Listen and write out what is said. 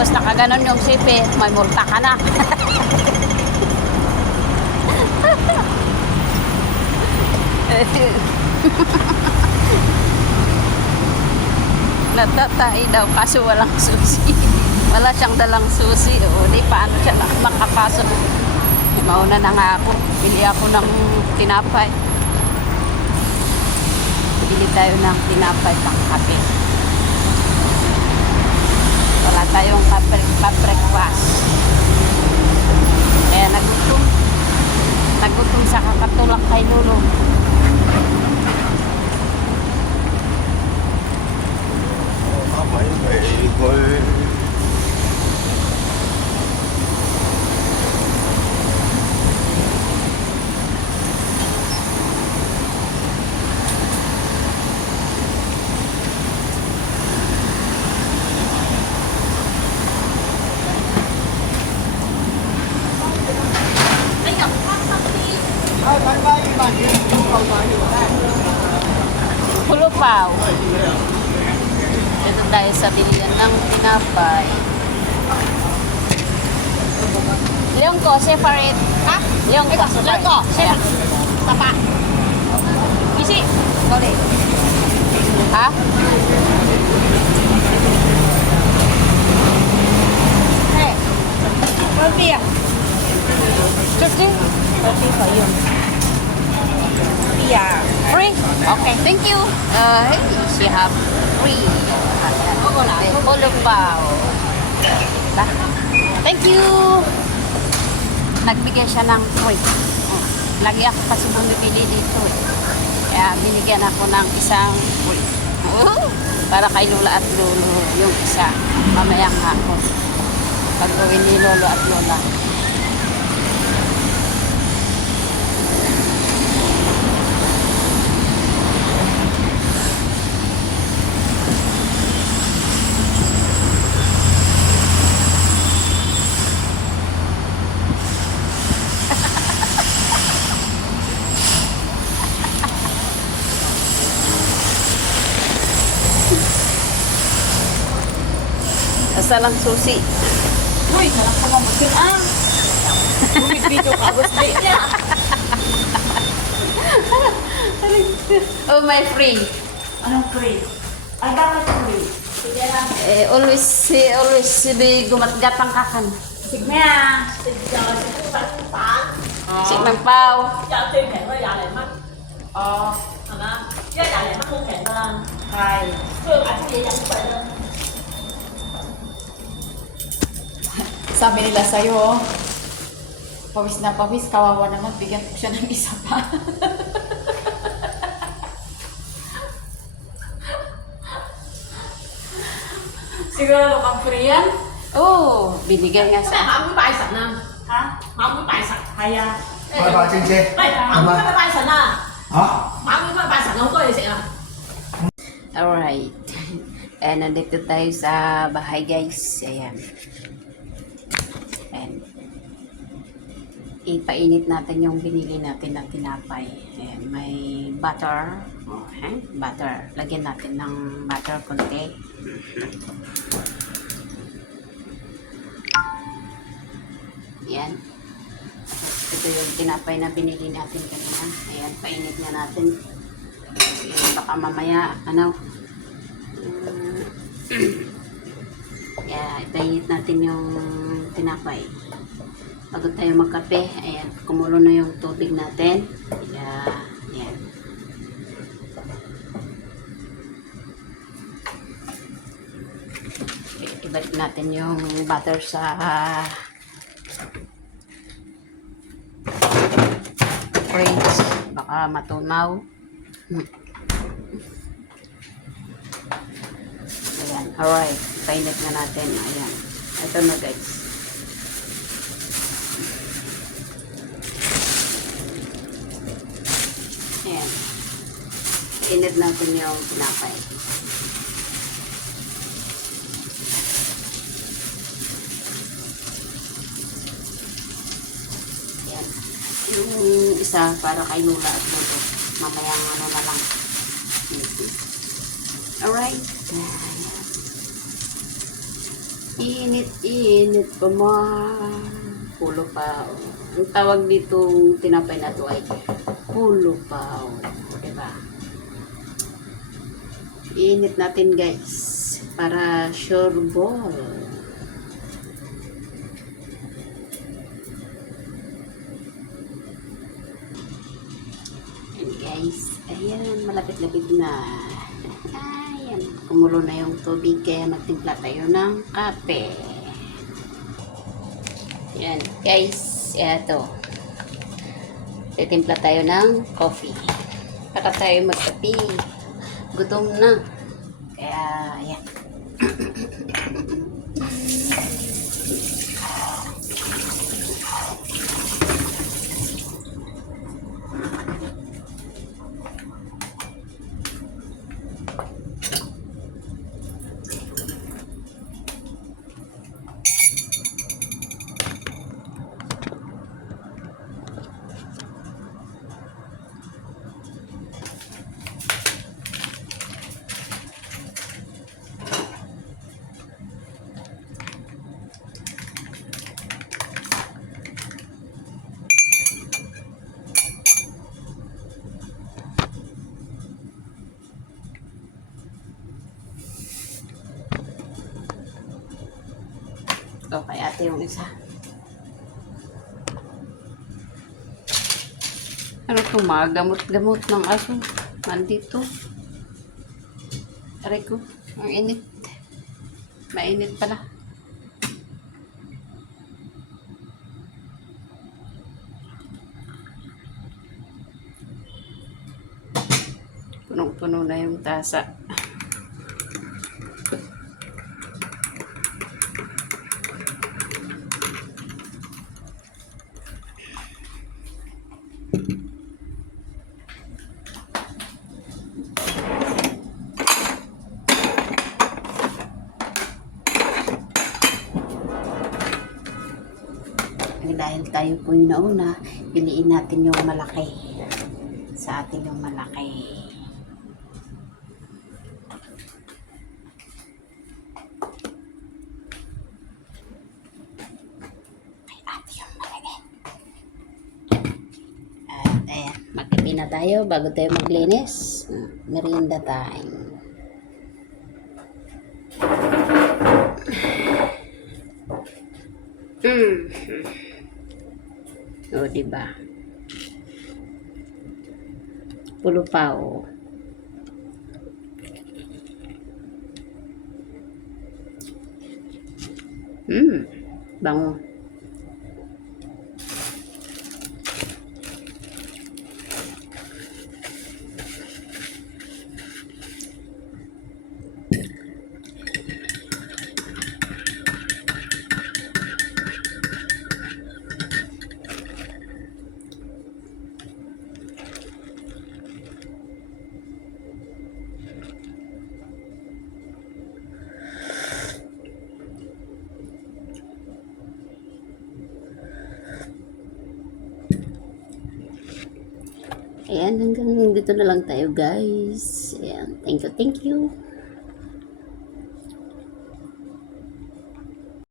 Tapos nakaganon yung sipi, may multa ka na. Natatay daw kaso walang susi. Wala siyang dalang susi. O di paano siya makapasok. Mauna na nga ako. Bili ako ng tinapay. Bili tayo ng tinapay pang kape. Wala tayong ka-breakfast. Kaya nagutom. Nagutom sa kakatulak kay Lolo. Pulupaw. Ito tayo sa bilihan ng tinapay. Leong ko, separate. Ha? Leong ko, separate. ko, separate. Tapa. Isi. Sorry. Ha? Hey. Thirty ah. Thirty? Thirty pa yun. Yeah. Free? Okay, thank you. Uh, hey, she have free. Diba? Thank you. Nagbigay siya ng free. Lagi ako kasi bumibili dito eh. Kaya binigyan ako ng isang free. Para kay Lola at Lolo yung isa. Mamayang hapon. Pag uwi ni Lolo at Lola. Asa lang susi. Uy, kalang ko mamutin ang. Bumit video ka, gusto niya. Oh, my free. Anong free? Ay, bakit free? Sige lang. Eh, always, eh, always be gumatgatang kakan. Sige na. Sige na. Si Mang Pao. 有最平嗰廿零蚊。哦，系嘛？因为廿零蚊好平㗎啦。系。所以买啲嘢饮贵 sabi nila sa'yo, pawis na pawis, kawawa naman, bigyan ko siya ng isa pa. Siguro kang free yan? Oo, oh, binigay nga sa... Maamoy pa isa na. Ha? Maamoy pa isa. Kaya... Ay, ba, Chinche? Ay, maamoy pa pa isa na. Ha? Maamoy pa pa isa na. Huwag ko isa na. Alright. Ayan, nandito tayo sa bahay guys. Ayan. Ipainit natin yung binili natin na tinapay. Ayan, may butter. Oh, eh, butter. Lagyan natin ng butter konti. Ayan. Ito yung tinapay na binili natin kanina. Ayan, painit na natin. Kasi baka mamaya, ano, yeah, ipainit natin yung tinapay. Bago tayo magkape, ayan, kumulo na yung tubig natin. Ayan. I- Ibalik natin yung butter sa fridge. Baka matunaw. Hmm. Ayan. Alright. Painit na natin. Ayan. Ito na guys. Ayan. Painit natin yung tinapay. Yung isa para kay Lula at Lolo. Mamayang ano na lang. Alright. Init, init pa man. Pulo pa. Ang tawag ditong tinapay na to ay pulo pa. Diba? Init natin guys. Para sure ball. Ayan guys. Ayan, malapit-lapit na. Ayan, kumulo na yung tubig kaya magtimpla tayo ng kape. Ayan, guys. Ito. Titimpla tayo ng coffee. Para tayo magkape. Gutom na. Kaya, ayan. Ate yung isa. Ano to, mga gamot-gamot ng aso. Nandito. Aray ko, ang init. Mainit pala. Punong-puno na yung tasa. Eh, dahil tayo po yung nauna, piliin natin yung malaki. Sa atin yung malaki. Na tayo bago tayo maglinis. Merienda time. Mm. O, di ba? Pulo pa, o. Hmm. Bango. Ayan, hanggang dito na lang tayo, guys. Ayan, thank you, thank you.